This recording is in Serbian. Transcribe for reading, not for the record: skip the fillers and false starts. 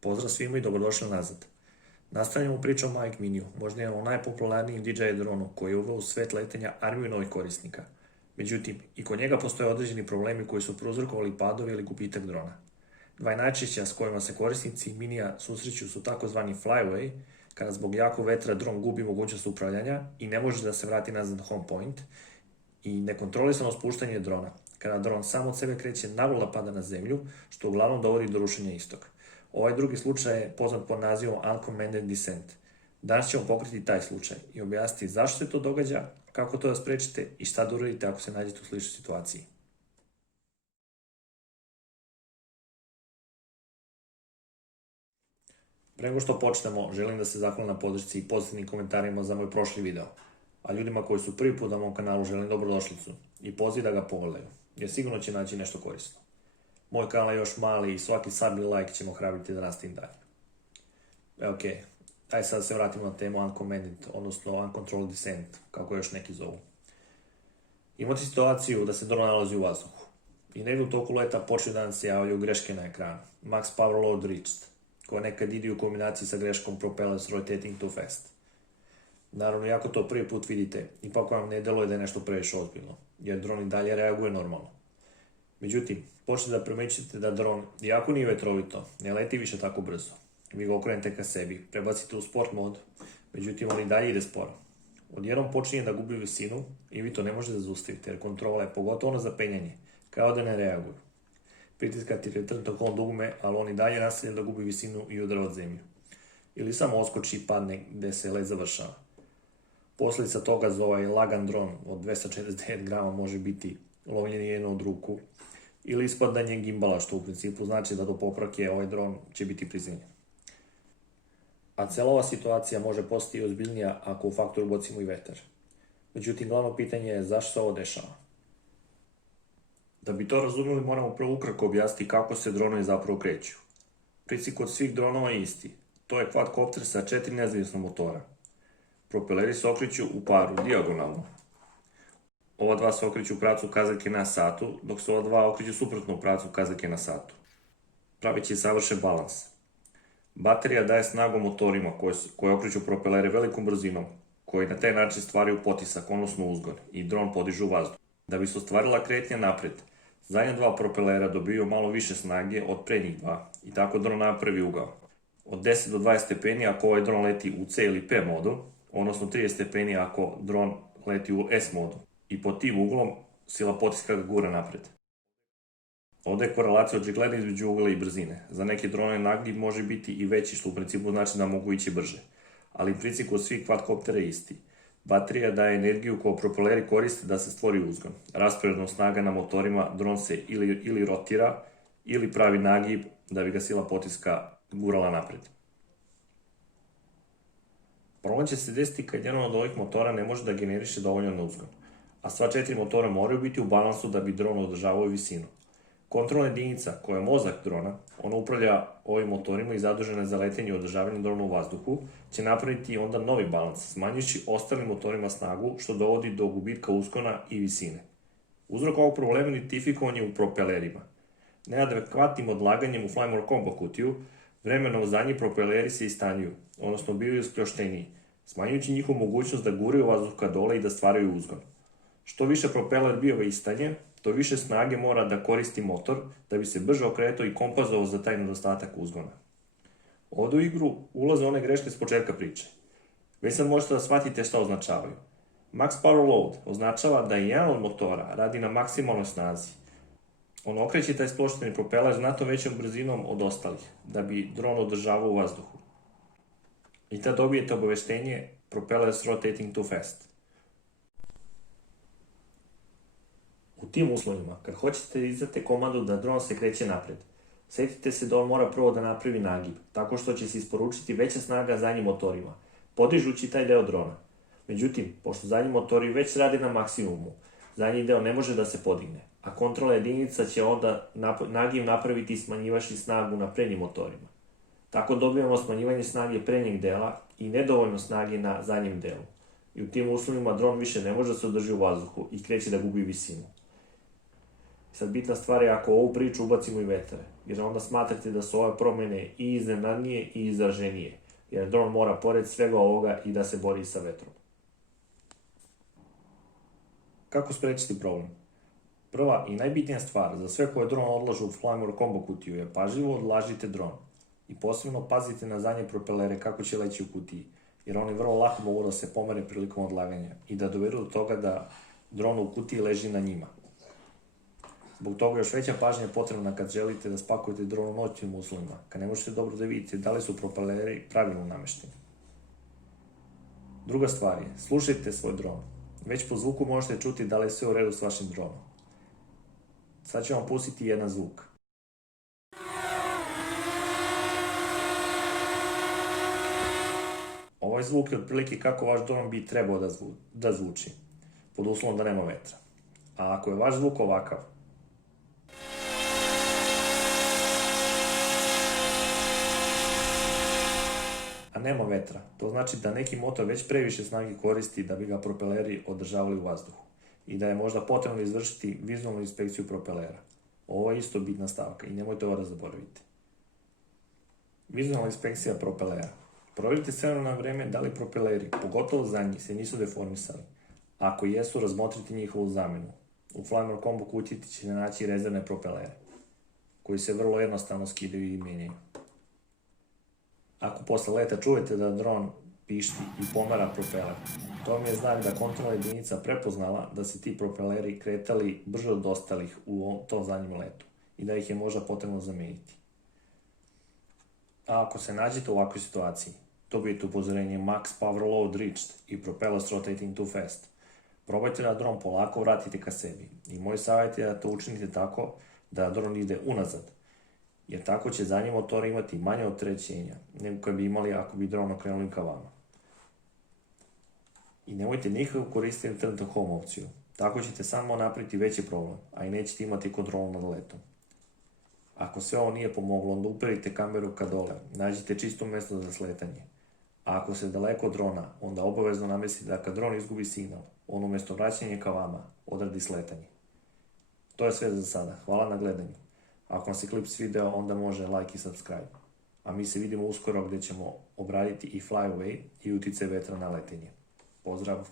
Pozdrav svima i dobrodošli nazad. Nastavljamo priču o Mavic Miniju, možda je o najpopularnijem DJI dronu koji je uveo u svet letenja armiju novih korisnika. Međutim, i kod njega postoje određeni problemi koji su prouzrokovali padove ili gubitak drona. Dva najčešća s kojima se korisnici Minija susreću su takozvani flyaway, kada zbog jakog vetra dron gubi mogućnost upravljanja i ne može da se vrati nazad na home point, i nekontrolisano spuštanje drona, kada dron sam od sebe kreće naglo da pada na zemlju, što uglavnom dovodi do rušenja istog. Ovaj drugi slučaj je poznat pod nazivom Uncommanded Descent. Danas ćemo pokriti taj slučaj i objasniti zašto se to događa, kako to da sprečite i šta da uradite ako se nađete u sličnoj situaciji. Pre nego što počnemo, želim da se zahvalim na podršci i pozitivnim komentarima za moj prošli video. A ljudima koji su prvi put na mom kanalu želim dobrodošlicu i poziv da ga pogledaju, jer sigurno će naći nešto korisno. Moj kanal je još mali i svaki sub ili like ćemo hrabriti da nastavim dalje. Ok, ajde sad se vratimo na temu Uncommanded, odnosno Uncontrolled Descent, kako još neki zovu. Imate situaciju da se dron nalazi u vazduhu i negdje u toku leta počne da nam se javljaju greške na ekranu. Max power load reached, koja nekad ide u kombinaciji sa greškom propellers rotating too fast. Naravno, iako to prvi put vidite, ipak vam ne deluje da je nešto previše ozbiljno, jer dron i dalje reaguje normalno. Međutim, počnete da primećujete da dron, iako nije vetrovito, ne leti više tako brzo. Vi ga okrenete ka sebi, prebacite u sport mod, međutim on i dalje ide sporo. Odjednom počinje da gubi visinu i vi to ne možete da zaustavite, jer kontrola je, pogotovo ono za penjanje, kao da ne reaguju. Pritiskate return to home dugme, ali on i dalje nastavlja da gubi visinu i udara od zemlju. Ili samo oskoči i padne gde se let završava. Posljedica toga za ovaj lagan dron od 249 grama može biti lovljenje jedno od ruku ili ispadanje gimbala, što u principu znači da do popravke ovaj dron će biti prizemljen. A cela ova situacija može postati ozbiljnija ako u faktor ubacimo i vetar. Međutim, glavno pitanje je zašto se ovo dešava. Da bi to razumeli, moramo prvo ukratko objasniti kako se dronovi zapravo kreću. Princip kod svih dronova je isti. To je quadcopter sa 4 nezavisna motora. Propeleri se okreću u paru, dijagonalno. Ova dva se okreću u pravcu kazaljke na satu, dok se ova dva okreću suprotno u pravcu kazaljke na satu, praveći savršen balans. Baterija daje snagu motorima koje okreću propelere velikom brzinom, koji na taj način stvaraju potisak, odnosno uzgon, i dron podižu u vazduh. Da bi se ostvarila kretnja napred, zadnja dva propelera dobiju malo više snage od prednjih dva i tako dron napravi ugao. Od 10 do 20 stepeni ako ovaj dron leti u C ili P modu, odnosno 30 stepeni ako dron leti u S modu. I pod tim uglom sila potiska ga gura napred. Ovdje je korelacija očigledna između ugla i brzine. Za neke dronove nagib može biti i veći, što u principu znači da mogu ići brže. Ali princip kod svih quadcoptera je isti. Baterija daje energiju koju propeleri koriste da se stvori uzgon. Rasporedom snaga na motorima dron se ili rotira ili pravi nagib da bi ga sila potiska gurala napred. Problem će se desiti kad jedan od ovih motora ne može da generiše dovoljan uzgon, a sva 4 motora moraju biti u balansu da bi dron održavao visinu. Kontrolna jedinica, koja je mozak drona, ona upravlja ovim motorima i zadužena za letenje i održavanje drona u vazduhu, će napraviti onda novi balans, smanjujući ostalim motorima snagu, što dovodi do gubitka uskona i visine. Uzrok ovog problema je identifikovan je u propelerima. Neadekvatnim odlaganjem u Flymore combo kutiju, vremenom zadnji propeleri se istanjuju, odnosno bivaju spljošteniji, smanjujući njihovu mogućnost da guraju vazduh ka dole i da stvaraju uzgon. Što više propeler bio istanje, to više snage mora da koristi motor da bi se brže okretao i kompenzovao za taj nedostatak uzgona. Ovdje u igru ulaze one greške s početka priče. Već sad možete da shvatite šta označavaju. Max power load označava da jedan od motora radi na maksimalnoj snazi. On okreće taj splošteni propeler znatno većom brzinom od ostalih, da bi dron održavao u vazduhu. I tad dobijete obaveštenje propellers rotating too fast. U tim uslovima, kad hoćete da izdate komandu da dron se kreće napred, setite se da on mora prvo da napravi nagib, tako što će se isporučiti veća snaga zadnjim motorima, podižući taj deo drona. Međutim, pošto zadnji motori već rade na maksimumu, zadnji deo ne može da se podigne, a kontrolna jedinica će onda nagib napraviti smanjivaši snagu na prednjim motorima. Tako dobijamo smanjivanje snage prednjeg dela i nedovoljno snage na zadnjem delu. I u tim uslovima dron više ne može da se održi u vazduhu i kreće da gubi visinu. Sad bitna stvar je ako ovu priču ubacimo i vetar, jer onda smatrate da su ove promjene i iznenadnije i izraženije, jer dron mora pored svega ovoga i da se bori sa vetrom. Kako sprečiti problem? Prva i najbitnija stvar za sve koje dron odlažu u Flymer Combo kutiju je pažljivo odlažite dron i posebno pazite na zadnje propelere kako će leći u kutiji, jer oni vrlo lako mogu da se pomere prilikom odlaganja i da dovedu do toga da dron u kutiji leži na njima. Zbog toga još veća pažnja je potrebna kad želite da spakujete dron u noćnim uslovima, kad ne možete dobro da vidite da li su propeleri pravilno namešteni. Druga stvar je, slušajte svoj dron. Već po zvuku možete čuti da li je sve u redu s vašim dronom. Sad ću vam pustiti jedan zvuk. Ovaj zvuk je otprilike kako vaš dron bi trebao da zvuči, pod uslovom da nema vetra. A ako je vaš zvuk ovakav, a nema vetra, to znači da neki motor već previše snage koristi da bi ga propeleri održavali u vazduhu i da je možda potrebno izvršiti vizualnu inspekciju propelera. Ovo je isto bitna stavka i nemojte ovo da zaboravite. Vizualna inspekcija propelera. Provjerite sve na vreme da li propeleri, pogotovo zadnji, se nisu deformisali. Ako jesu, razmotrite njihovu zamenu. U Flymer Combo kutiji ćete naći rezervne propelere, koji se vrlo jednostavno skidaju i menjaju. Ako posle leta čujete da dron pišti i pomera propeler, to mi je znak da kontrolna jedinica prepoznala da se ti propeleri kretali brže od ostalih u tom zadnjem letu i da ih je možda potrebno zameniti. A ako se nađete u ovakvoj situaciji, dobijete upozorenje Max Power Load Reached i Propellers Rotating Too Fast. Probajte da dron polako vratite ka sebi i moj savjet je da to učinite tako da dron ide unazad, jer tako će zadnji motor imati manje opterećenja nego kad bi imali ako bi dron okrenuli ka vama. I nemojte nikako koristiti Turn to Home opciju, tako ćete samo napraviti veći problem, a i nećete imati kontrolu nad letom. Ako sve ovo nije pomoglo, onda uperite kameru ka dole, nađite čisto mjesto za sletanje. A ako ste daleko od drona, onda obavezno namestite da kad dron izgubi signal, on umjesto vraćanja ka vama odradi sletanje. To je sve za sada, hvala na gledanju. Ako vam se klip svideo, onda može like i subscribe. A mi se vidimo uskoro gdje ćemo obraditi i fly away i utjecaj vetra na letenje. Pozdrav!